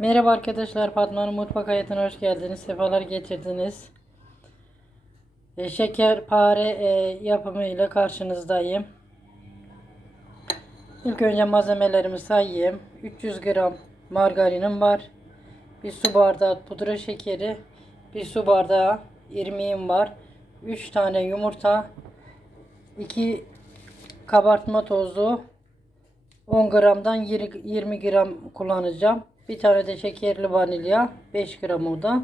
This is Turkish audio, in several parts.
Merhaba arkadaşlar, Fatma'nın mutfak hayatına hoş geldiniz. Sefalar getirdiniz. E, şekerpare e, yapımıyla karşınızdayım. İlk önce malzemelerimi sayayım. 300 gram margarinim var. Bir su bardağı pudra şekeri. Bir su bardağı irmiğim var. 3 tane yumurta. 2 kabartma tozu. 10 gramdan 20 gram kullanacağım. Bir tane de şekerli vanilya. 5 gram o da.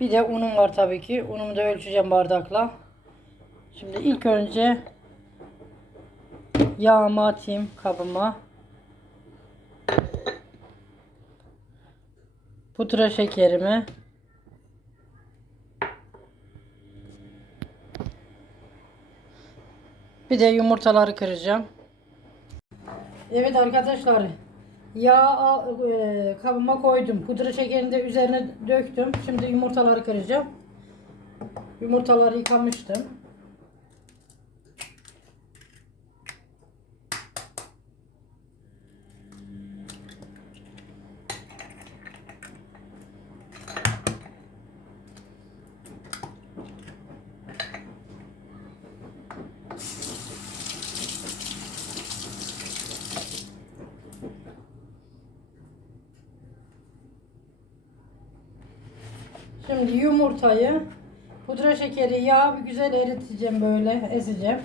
Bir de unum var tabii ki. Unumu da ölçeceğim bardakla. Şimdi ilk önce yağımı atayım kabıma. Pudra şekerimi. Bir de yumurtaları kıracağım. Evet arkadaşlar. Yağ e, kabıma koydum. Pudra şekerini de üzerine döktüm. Şimdi yumurtaları kıracağım. Yumurtaları yıkamıştım. Şimdi yumurtayı, pudra şekeri, yağ bir güzel eriteceğim böyle, ezeceğim.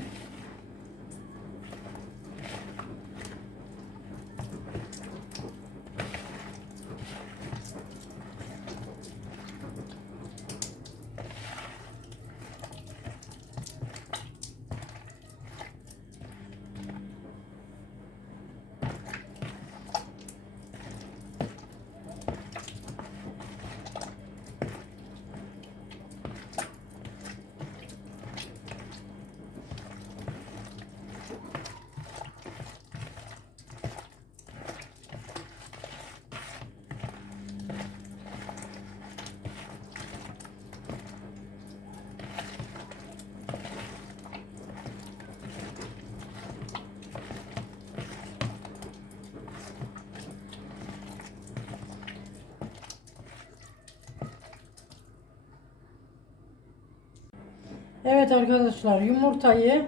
Evet arkadaşlar yumurtayı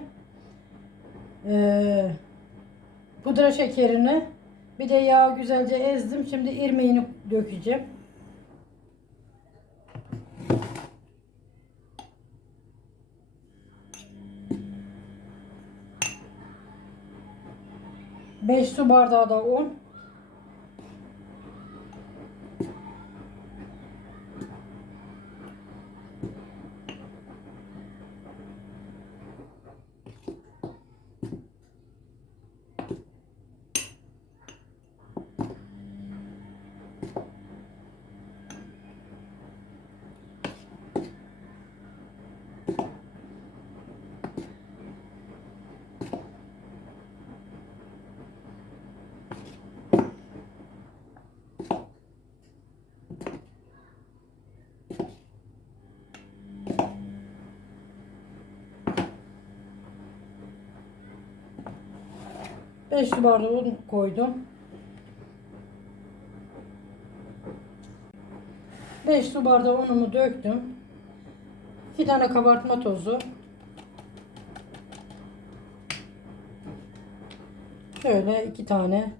eee, pudra şekerini bir de yağ güzelce ezdim. Şimdi irmiğini dökeceğim. Beş su bardağı da un. Beş su bardağı un koydum. 5 su bardağı unumu döktüm. 2 tane kabartma tozu. Şöyle 2 tane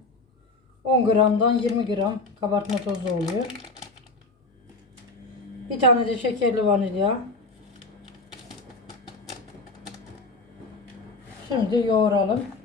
10 gramdan 20 gram kabartma tozu oluyor. Bir tane de şekerli vanilya. Şimdi yoğuralım.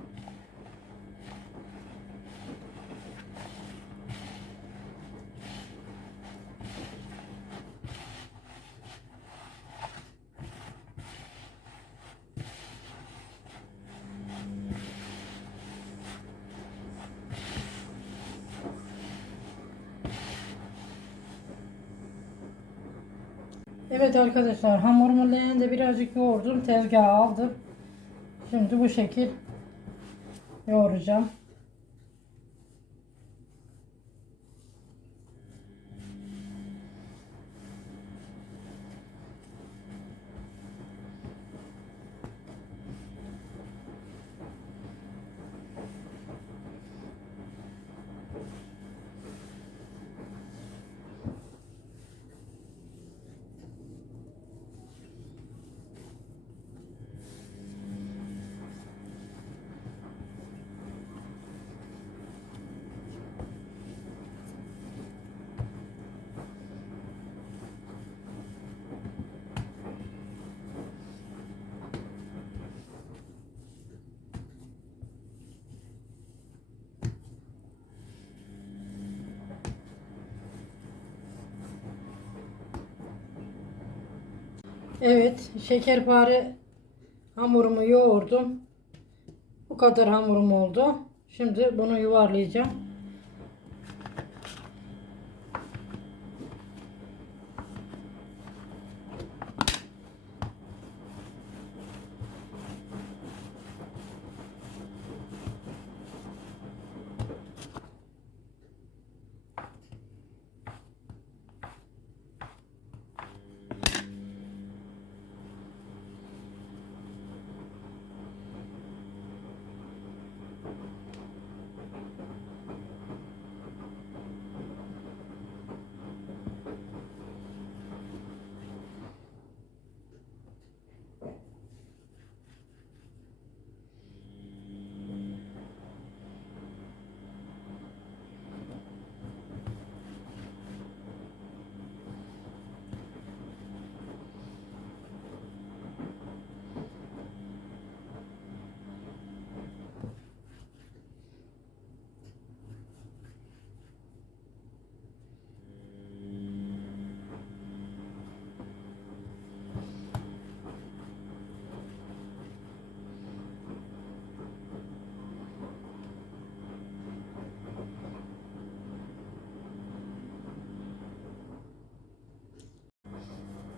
Evet arkadaşlar hamurumu leğende birazcık yoğurdum. Tezgaha aldım. Şimdi bu şekil yoğuracağım. Evet, şekerpare hamurumu yoğurdum. Bu kadar hamurum oldu. Şimdi bunu yuvarlayacağım.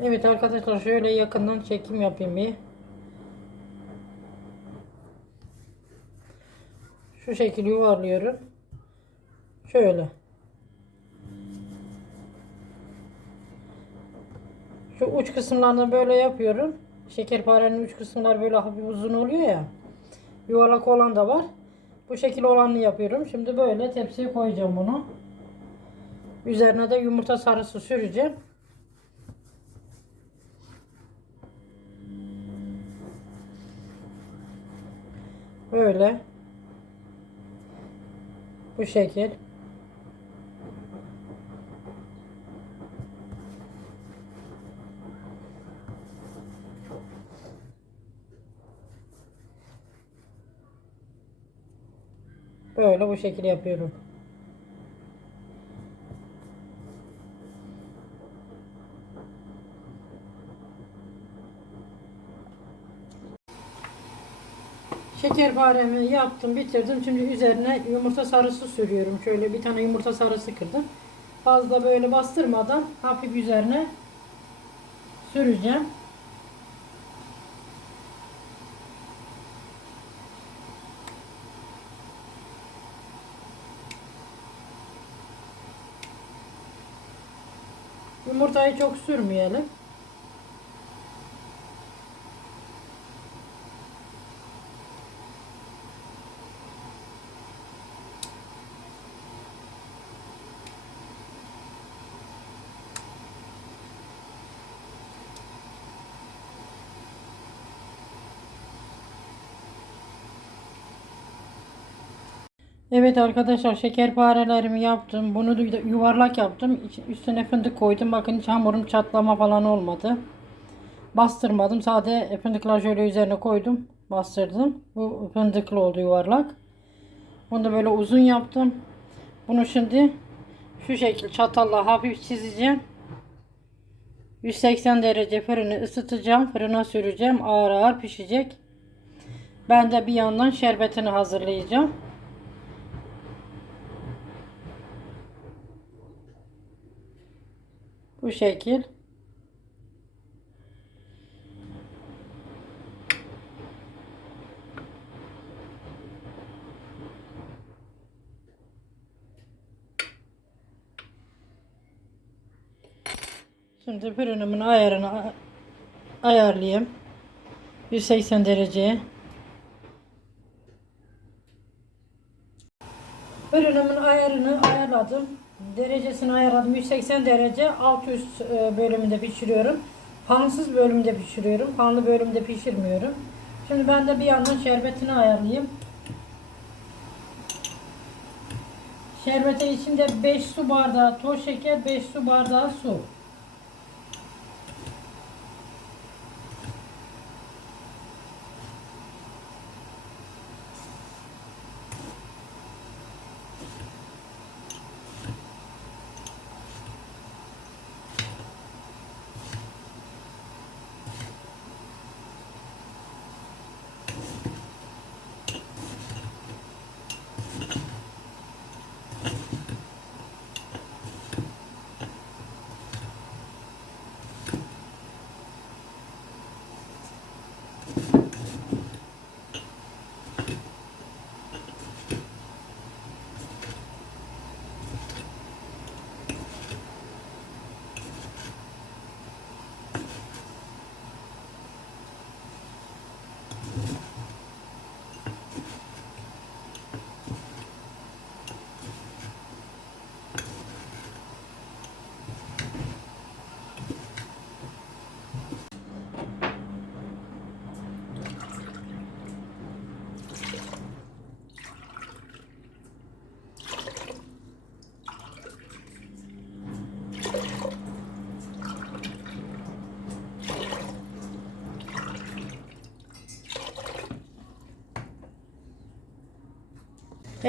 Evet arkadaşlar şöyle yakından çekim yapayım bir. Şu şekil yuvarlıyorum. Şöyle. Şu uç kısımlarını böyle yapıyorum. Şekerparenin uç kısımları böyle hafif uzun oluyor ya. Yuvarlak olan da var. Bu şekil olanını yapıyorum. Şimdi böyle tepsiye koyacağım bunu. Üzerine de yumurta sarısı süreceğim. Böyle. Bu şekil. Böyle bu şekil yapıyorum. Şekerparemi yaptım, bitirdim. Şimdi üzerine yumurta sarısı sürüyorum. Şöyle bir tane yumurta sarısı kırdım. Fazla böyle bastırmadan hafif üzerine süreceğim. Yumurtayı çok sürmeyelim. Evet arkadaşlar şekerparelerimi yaptım. Bunu da yuvarlak yaptım. Üstüne fındık koydum. Bakın hiç hamurum çatlama falan olmadı. Bastırmadım. Sade fındıklar şöyle üzerine koydum. Bastırdım. Bu fındıklı oldu yuvarlak. Bunu da böyle uzun yaptım. Bunu şimdi şu şekil çatalla hafif çizeceğim. 180 derece fırını ısıtacağım. Fırına süreceğim. Ağır ağır pişecek. Ben de bir yandan şerbetini hazırlayacağım. Bu şekil. Şimdi fırınımın ayarını ayarlayayım. 180 dereceye. Fırınımın ayarını ayarladım. Derecesini ayarladım. 180 derece alt üst e, bölümünde pişiriyorum. Pansız bölümde pişiriyorum. Panlı bölümde pişirmiyorum. Şimdi ben de bir yandan şerbetini ayarlayayım. Şerbete içinde 5 su bardağı toz şeker, 5 su bardağı su.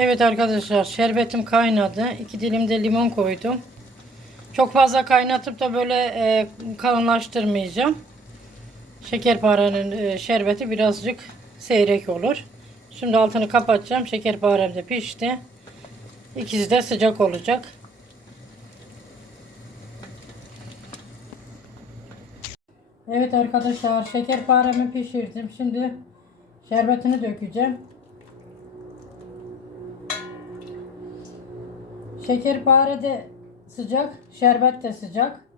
Evet arkadaşlar şerbetim kaynadı. İki dilim de limon koydum. Çok fazla kaynatıp da böyle e, kalınlaştırmayacağım. Şekerparenin e, şerbeti birazcık seyrek olur. Şimdi altını kapatacağım. Şekerparem de pişti. İkisi de sıcak olacak. Evet arkadaşlar şekerparemi pişirdim. Şimdi şerbetini dökeceğim. Şekerpare de sıcak, şerbet de sıcak.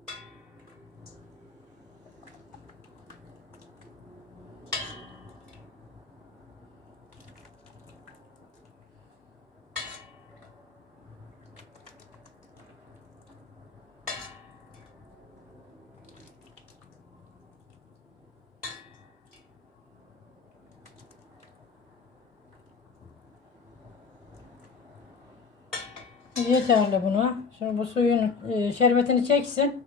Yeterli buna. Şimdi bu suyun e, şerbetini çeksin.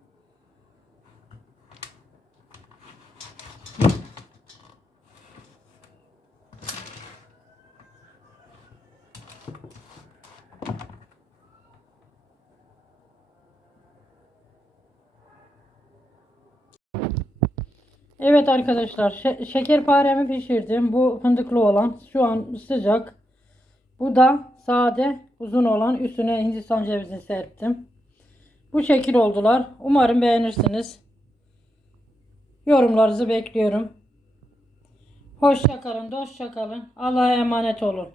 Evet arkadaşlar şe- şekerparemi pişirdim. Bu fındıklı olan şu an sıcak. Bu da sade uzun olan üstüne hindistan cevizini serptim. Bu şekil oldular. Umarım beğenirsiniz. Yorumlarınızı bekliyorum. Hoşça kalın, dostça kalın. Allah'a emanet olun.